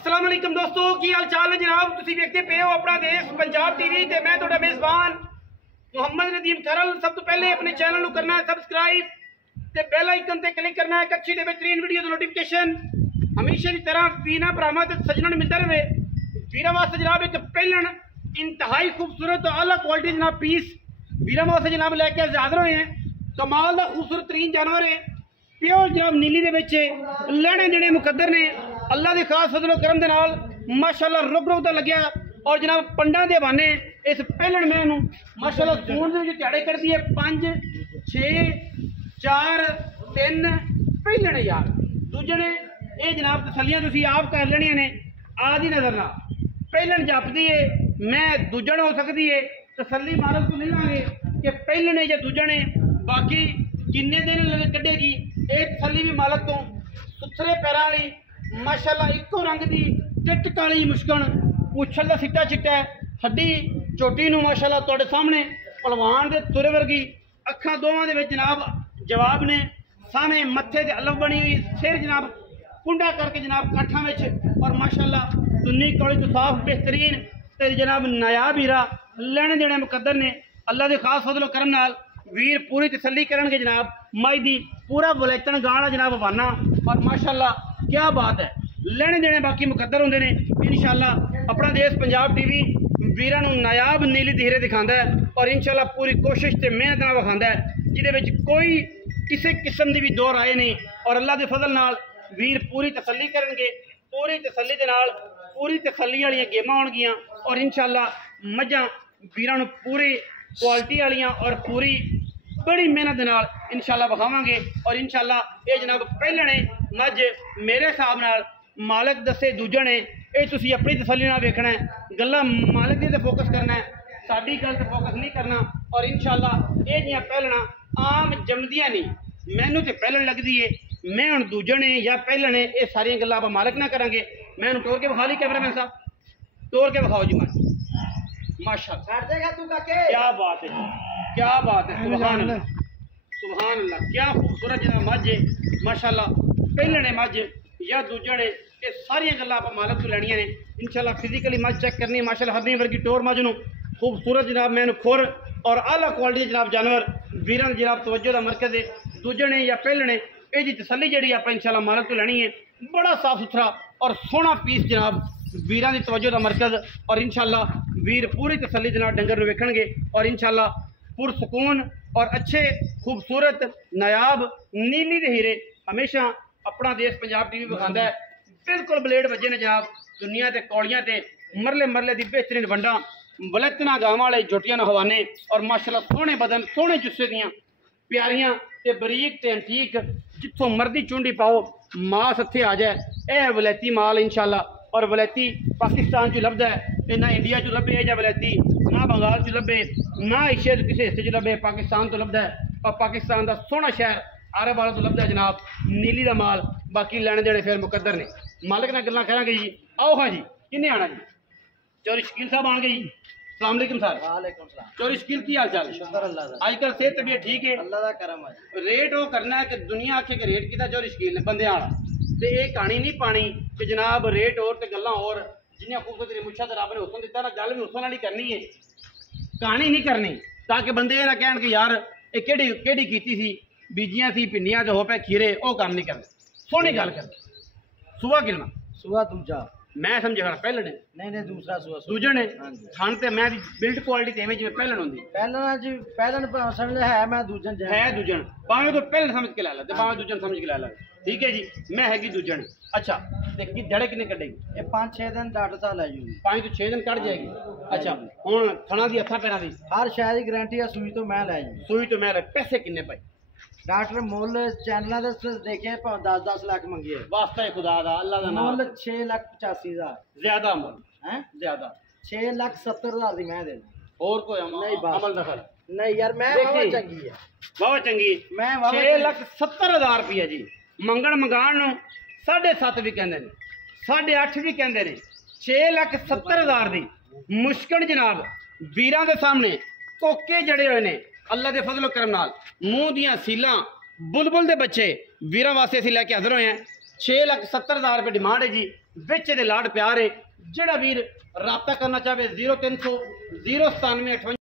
अस्सलाम वालेकुम दोस्तों, की हाल चाल है जनाब। तुसीं देखते पे हो अपना देश पंजाब टीवी ते मैं तुहाडा मेज़बान मुहम्मद नदीम खरल। सब तो पहले अपने चैनल को करना है सबसक्राइब ते बेल आइकन ते क्लिक करना है एक अच्छी ते बेहतरीन वीडियो दी नोटिफिकेशन हमेशा की तरह वीना भरावां ते सज्जणां नूं मिलदा रहे। वीरां वास्ते जनाब एक पहलन इंतहाई खूबसूरत आला क्वालिटी जनाब पीस वीरां वास्ते जनाब लैके हाज़र होए हैं। कमाल दा खूबसूरत तरीन जानवर है, प्योर जनाब नीली दे विच लैणे देने मुकद्दर ने अल्लाह के खास फजलो करम दे नाल माशाअल्लाह रुक रुक दा लग्या। और जनाब पंडा दे बहाने इस पहलन मैं नूं माशाअल्लाह सून दे विच ध्याड़े करदी है 5 6 4 3 पहलन यार दूजे ने ये जनाब तसलियां तुसीं आप कर लेनियां ने आदि नजर ना पहलन जपदी है मैं दूजन हो सकती है तसली मालक तो नहीं लांगे कि पहलन या दूजन है बाकी किन्ने दिन कढ़ेगी एक तसली भी मालक तो सुथरे पैरां वाली माशाअल्लाह इको रंग की चिट काली मुश्कन पुछल का सिट्टा चिट्टा हड्डी चोटी नूं माशाअल्लाह तुहाडे सामने पलवान दे तुरे वर्गी अखां दोवां दे विच जनाब जवाब ने सामने मत्थे ते अलफ बनी हुई सिर जनाब कुंडा करके जनाब काठां विच और माशाअल्लाह दुन्नी कौली तो साफ बेहतरीन ते जनाब नायाब हीरा लैणे देने मुकद्दर ने अल्लाह दे खास फजलो करम नाल वीर पूरी तसली करनगे जनाब माई दी पूरा वलैतन गाना जनाब वाना और माशाअल्लाह क्या बात है लेने देने बाकी मुकद्दर होंगे ने। इंशाअल्लाह अपना देश पंजाब टीवी वीरां नूं नायाब नीली धीरे दिखाता है और इंशाअल्लाह पूरी कोशिश ते मेहनत नाल विखांदा है जिहदे विच कोई किसी किस्म की भी दो राय नहीं और अल्लाह के फजल नाल वीर पूरी तसली करनगे। पूरी तसली दे नाल पूरी तसली वाली गेमां होणगियां और इंशाअल्लाह मझां वीरां नूं पूरी क्वालिटी वालियां और पूरी बड़ी मेहनत दे नाल इंशाअल्लाह विखावांगे। और इंशाअल्लाह ये जनाब पहले ने मझ मेरे हिसाब नाल मालक दसे दूजे ने ये तुसीं अपनी तसली नाल वेखना है गल्लां मालक दे फोकस करना है साडी गल ते फोकस नहीं करना। और इंशाअल्लाह ये जियां पहलना आम जमदियां नहीं मैनू तो पहलन लगती है मैं हुण दूजे ने या पहले ने ये सारियां गल्लां आपां मालक ना करांगे। मैं तोड़ के विखा ली कैमरामैन साहब तोड़ के विखाओ जी माशाअल्लाह क्या बात है क्या बात है सुभान अल्लाह सुभान अल्लाह क्या खूबसूरत जनाब मझ है माशाअल्लाह पहले ने मझ या दूजे ने ये सारियां गल्लां आपां मालक तो लैनियां ने। इंशाअल्लाह फिजिकली मझ चेक करनी माशाअल्लाह हबी वर्गी टोर मझ नूं खूबसूरत जनाब मैनू खुर और आला क्वालिटी जनाब जानवर वीरां जनाब तवज्जो का मरकज है दूजे ने या पहले ने ये जी तसली जी आप इंशाअल्लाह मालक तो लैनी है। बड़ा साफ सुथरा और सोहना पीस जनाब वीरां की तवज्जो का मरकज और इंशाअल्लाह वीर पूरी तसली जनाब डंगर वेखणगे और इंशाअल्लाह पुरसकून और अच्छे खूबसूरत नायाब नीली दे हीरे हमेशा अपना देश पंजाब टीवी विखांदा है। बिल्कुल ब्लेड वजे ने जनाब दुनिया ते कौड़ियां ते मरले मरले की बेहतरीन वंडा वलैतना गावां वाले जोटियां न हवाने और माशाअल्लाह सोहने बदन सोहने जुस्से दियां प्यारियां ते बरीक ते एंटीक जिथों मर्दी चुंडी पाओ मास हथे आ जाए यह वलैती माल इंशाअल्लाह। और वलैती पाकिस्तान च लभदा है ना इंडिया च लभे या वलैती ना बंगाल च लभे ना एशिया के किसी हिस्से च लभे पाकिस्तान तो लभदा है और पाकिस्तान का सोहना शहर आरब वाले तो लभदा है जनाब नीली का माल। बाकी लैने देने फिर मुकद्दर ने मालिक नाल गल्लां करांगे जी। आओ हाँ जी किन्ने आना जी चौरी शकील साहब आन गए जी अस्सलाम वालेकुम सर। वालेकुम सलाम। चौरी शकील की हाल चाल शुक्र अल्लाह दा आजकल सेहत तबीयत ठीक है अल्लाह दा करम है रेट वो करना है कि दुनिया आखे कि रेट किता चौरी शकील ने बंदे आना ते ये कहानी नहीं पानी कि जनाब रेट और ते गल्लां और जिन्नियां खूबसूरत मुच्छा ते रब ने हुसन दिता ना गल भी हुसन वाली करनी है कहानी नहीं करनी ताकि बंदे ये ना कहण कि यार ये केड़ी कीती सी बीजियां सी भिंडियां ते हो पे खीरे वो काम नहीं करना सोहनी गल कर सुबह किलना सुबह दूजा मैं समझे खड़ा पहले ने नहीं दूसरा सुबह दूजे ने खान ते मैं बिल्ड क्वालिटी ते जिवें पहलन होंदी पहला जी पहलन समझ है मैं दूजन है दूजन भावें तो पहले समझ के ला ला ते भावें दूजन समझ के ला ला ठीक है जी मैं हैगी दूजन। अच्छा ते कि जड़े किन्ने कटेगी ये 5-6 दिन डॉक्टर साहब लै जूगी 5 तो 6 दिन कट जाएगी। अच्छा हुण थणा दी हत्था पैरां दी हर शहर की गारंटी है सुई तो मैं लै जूगी सुई तो मैं पैसे किन्ने पाई डॉक्टर मुल चैनल देखे 10-10 लाख मंगे वास्ता है खुदा दा अल्लाह दा नाम मुल 6,85,000 ज्यादा मुल हैं ज्यादा 6,70,000 दी मैं दे और कोई नहीं अमल दखल नहीं यार मैं बाबा चंगी है बहुत चंगी मैं 6,70,000 रुपया जी मंगण मंगाण नूं 7.5 भी कहंदे ने 8.5 भी कहंदे ने 6,70,000 दी मुश्किल जनाब वीरां दे सामने कोके जड़े हुए ने अल्लाह के फजलो करम नाल मूँह दियां सीलां बुलबुल दे बच्चे वीरां वास्ते असीं लैके हाज़र होए हैं 6,70,000 रुपये डिमांड है जी। विच दे लाड प्यार है। जेड़ा वीर राबता करना चाहे 0300 097 58